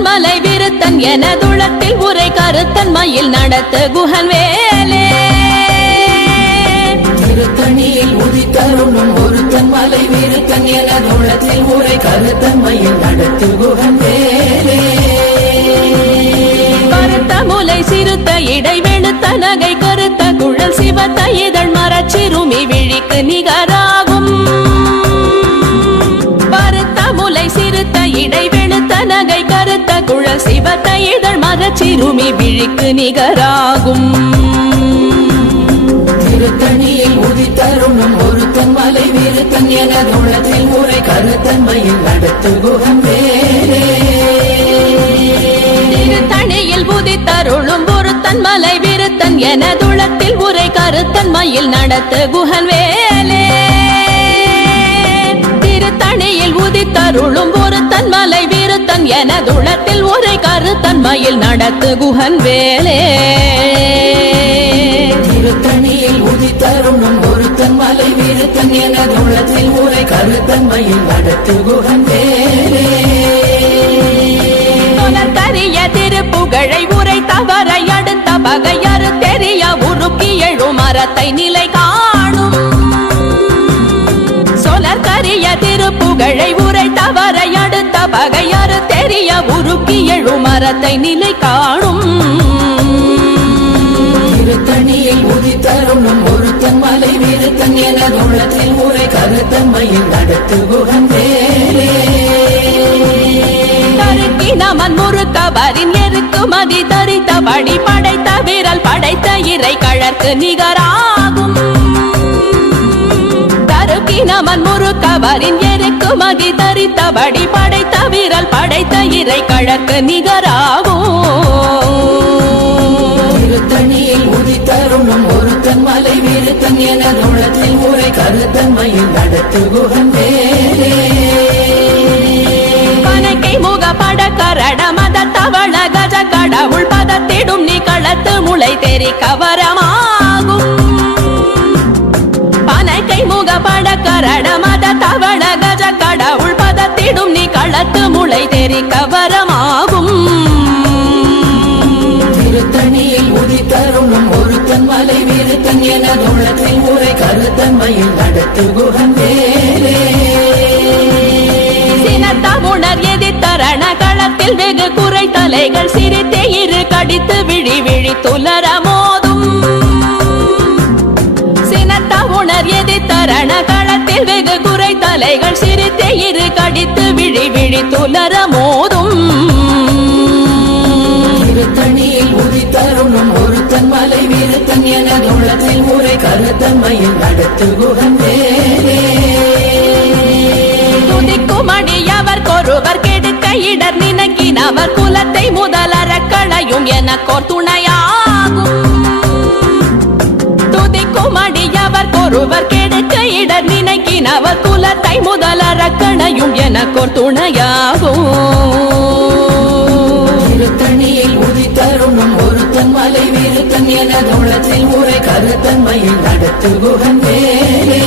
ஒருத்தன் மலை விருத்தன் எனதுளத்தில் உரை கருத்தன் மயில் நடத்து குஹன் வேலே திருத்தணியில் உதித்தருளும் ஒருத்தன் மலை விருத்தன் எனதுளத்தில் உரை கருத்தன் மயில் நடத்து குஹன் வேலே கருத்த முலை சிறுத்த இடை வெளுத்த நகை கருத்த குழல் சிவத்த இதழ் மரச்சிறுமி விழிக்கு நிகராகும் பருத்த முலை சிறுத்த இடை வெளுத்த நகை கருத்த குழல் சிவத்த இதழ் மரச்சிறுமி விழிக்கு நிகராகும் திருத்தணியில் உதித்தருளும் ஒருத்தன் மலை விருத்தன் எனதுளத்தில் உரை கருத்தன் மயில் நடத்து குஹன் வேலே திருத்தணியில் உதித்தருளும் ஒருத்தன் மலை விருத்தன் எனதுளத்தில் உரை கருத்தன் மயில் நடத்து குஹன் வேலே திருத்தணியில் உதித்தருளும் ஒருத்தன் மலை விருத்தன் எனதுளத்தில் உரை கருத்தன் மயில் நடத்து குஹன் வேலே திருத்தணியில் உதித்தருளும் ஒருத்தன் மலை விருத்தன் எனதுளத்தில் உரை கருத்தன் மயில் நடத்து குஹன் வேலே கரிய திருப்புகழை உரை தவறை அடுத்த பகையறு தெரிய உருக்கி எழும் மரத்தை நிலை காணும் சொலற்கரிய திருப்புகழை உரை தவறை அடுத்த பகையறு தெரிய உருக்கி எழும் மரத்தை நிலை காணும் திருத்தணியில் உதித்தருளும் ஒருத்தன் மலை விருத்தன் எனதுளத்தில் உரை கருத்தன் மயில் நடத்து குஹன் வேலே நமன் முறுக்கவரின் எருக்குமதி தரித்த படி படைத்த விரல் படைத்த இறை கழற்கு நிகராகும் தருக்கி நமன் முறுக்கவரின் எருக்குமதி தரித்த படி படைத்த விரல் படைத்த இறை கழற்கு நிகராகும் திருத்தணியில் உதித்தருளும் ஒருத்தன் மலை விருத்தன் எனதுளத்தில் உரை கருத்தன் மயில் நடத்து குஹன் வேலே முக பட கரட மத தவள கஜ கடவுள் பதத்திடும் நீ களத்து முளை தெரி கவரமாகும் பனைக்கை முக பட கரட மத தவள கஜ கடவுள் பதத்திடும் நீ களத்து முளை தெரி கவரமாகும் திருத்தணியில் உதித்தருளும் ஒருத்தன் மலை விருத்தன் எனதுளத்தில் உரை கருத்தன் மயில் நடத்து குஹன் வேலே உணர் எதிர்த்தரண களத்தில் வெகு குறை தலைகள் சிரித்தே இரு கடித்து விழி விழி துலர மோதும் சினத்த உணர் எதிர்த்தரண களத்தில் வெகு குறை தலைகள் சிரித்தே இரு கடித்து விழி விழி துலர மோதும் திருத்தணியில் உதித்தருளும் ஒருத்தன் மலை விருத்தன் எனதுளத்தில் உரை கருத்தன் மயில் நடத்து குஹன் வேலே துதிக்குமடியவர் கொருவர் கெடுக்க இடர் நினைக்கினவர் குலத்தை முதலற களையும் எனக்கோர் துணையாகும் துதிக்குமடியவர் கொருவர் கெடுக்க இடர் நினைக்கினவர் குலத்தை முதலற களையும் எனக்கோர் துணையாகும் திருத்தணியில் உதித்தருளும் ஒருத்தன் மலை விருத்தன் எனதுளத்தில் உரை கருத்தன் மயில் நடத்து குஹன் வேலே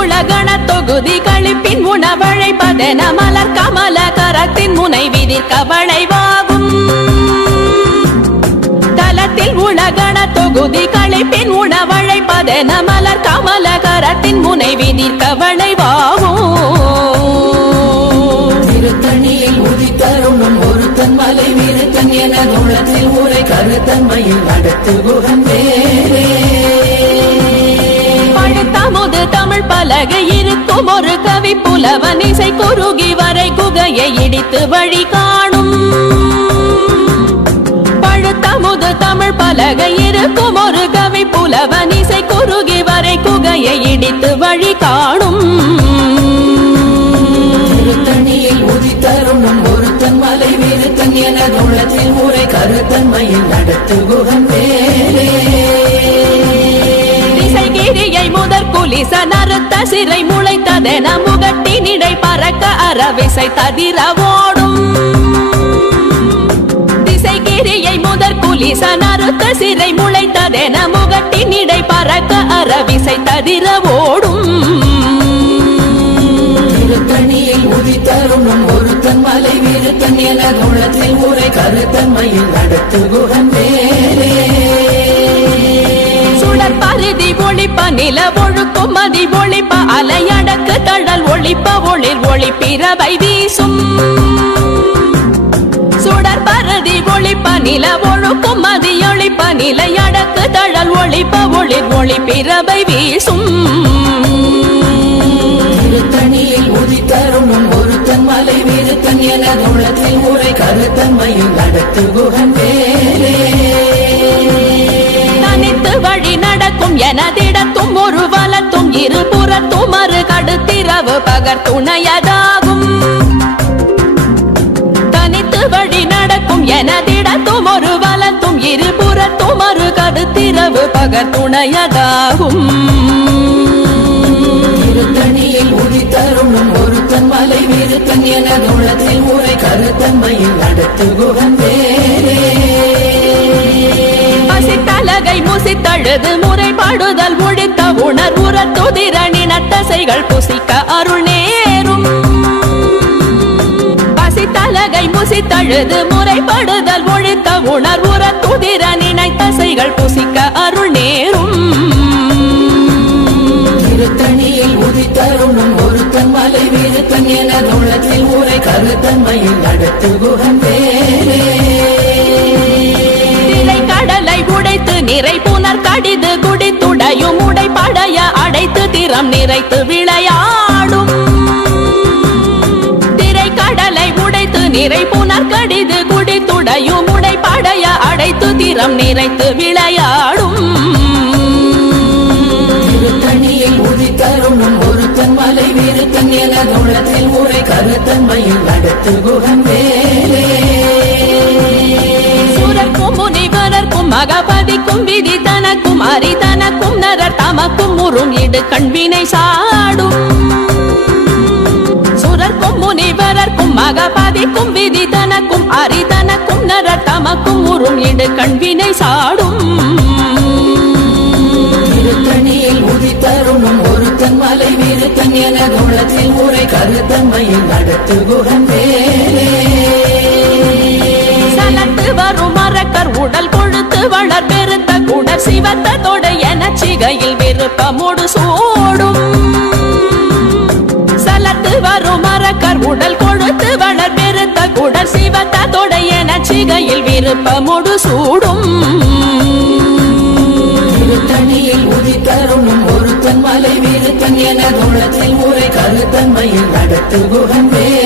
உலகண தொகுதி கழிப்பின் உணவழைப்பதென மலர் கமல கரத்தின் முனை விதிர்க்க வளைவாகும் தலத்தில் உலகண தொகுதி கழிப்பின் உணவழைப்பதென மலர் கமல கரத்தின் முனை விதிர்க்க வளைவாகும் திருத்தணியில் உதித்தருளும் ஒருத்தன் மலை விருத்தன் எனதுளத்தில் உரை கருத்தன் மயில் நடத்து குஹன் வேலே தமுது தமிழ் பலகை இருக்கும் ஒரு கவி புலவன் இசை குறுகி வரை குகையை இடித்து வழி காணும் பழுத்தமுது தமிழ் பலகை இருக்கும் ஒரு கவி புலவன் இசை குறுகி வரை குகையை இடித்து வழி காணும் திருத்தணியில் உதித்தருளும் ஒருத்தன் மலை விருத்தன் எனதுளத்தில் உரை கருத்தன் மயில் நடத்து குஹன் வேலே கிரியை முதற் குலிச நறுத்த சிறை முளைத்ததென முகட்டினிடை பறக்க அறவிசை ததிர ஓடும் திசைகிரியை முதற் குலிச நறுத்த சிறை முளைத்ததென முகட்டினிடை பறக்க அறவிசை ததிர ஓடும் திருத்தணியில் உதித்த உதித்தருணும் ஒருத்தன் மலை விருத்தன் என குணத்தில் உரை கருத்தன்மையில் நடத்து குகன் வேலே சுடர் பருதி ஒளிப்ப நில ஒழுக்கும் மதி ஒளிப்ப அலையடக்கு தழல் ஒளிப்ப ஒளிர் ஒளிப்பிரவை வீசும் சுடர் பருதி ஒளிப்ப நில ஒழுக்கும் மதி ஒளிப்ப நிலையடக்கு தழல் ஒளிப்ப ஒளிர் ஒளிப்பிரவை வீசும் திருத்தணியில் உதித்தருணும் ஒருத்தன் மலை விருத்தன் என குணத்தில் உரை கருத்தன்மையில் நடத்து குகன் வேலே தனித்து வழி நடக்கும் எனதிடத்தும் ஒரு வலத்தும் இருபுறத்தும் மறு கடுத்திரவு பகர் துணையதாகும் தனித்து வழி நடக்கும் எனதிடத்தும் ஒரு வலத்தும் இருபுறத்தும் மறு கடுத்திரவு பகர் துணையதாகும் திருத்தணியில் உதித்தருணும் ஒருத்தன் மலை விருத்தன் என குணத்தில் உரை கருத்தன்மையில் நடத்து குகன் வேலே பசித்தலகை முசித்தழுது முறைப்பாடுதல் ஒழித்த உணர்வுற துதிரணினத்தசைகள் புசிக்க அருள் நேரும் பசித்தலகை முசித்தழுது முறைப்படுதல் ஒழித்த உணர்வுற துதிரணினத்தசைகள் புசிக்க அருள் நேரும் திருத்தணியில் உதித்தருணும் ஒருத்தன் மலை விருத்தன் என குணத்தில் உரை கருத்தன்மையில் நடத்து குகன் வேலே கடலை உடைத்து நிறை புனர் கடிது குடித்துடையும் உடைப்படைய அடைத்து திறம் நிறைத்து விளையாடும் திரை கடலை உடைத்து நிறை புனர் கடிது குடித்துடையும் உடைப்படைய அடைத்து திறம் நிறைத்து விளையாடும் திருத்தணியில் உதித்தருணும் ஒருத்தன் மலை விருத்தன் என குணத்தில் உரை கருத்தன்மையில் நடத்து குகன் வேலே சுரர்க்கும் முனிவரர்க்கும் மகபதிக்கும் விதி தனக்கும் அரிதனக்கும் நரர் தமக்கும் முறும் இடு கண்வினை சாடும் சுரர்க்கும் முனிவரர்க்கும் மகபதிக்கும் விதி தனக்கும் அரிதனக்கும் நரர் தமக்கும் முறும் இடு கண்வினை சாடும் திருத்தணியில் உதித்தருணும் ஒருத்தன் மலை விருத்தன் என குணத்தில் உரை கருத்தன்மையில் நடத்து குகன் வேலே சலத்து வரும் மரக்கர் உடல் கொழுத்து வளர் பெருத்த குடர் சிவத்த தொடை என சிகையில் விருப்பமுடு சூடும் சலத்து வரும் மரக்கர் உடல் கொழுத்து வளர் பெருத்த குடர் சிவத்த தொடை என சிகையில் விருப்பமுடு சூடும் திருத்தணியில் உதித்தருணும் ஒருத்தன் மலை விருத்தன் என குணத்தில் உரை கருத்தன்மையில் நடத்து குகன் வேலே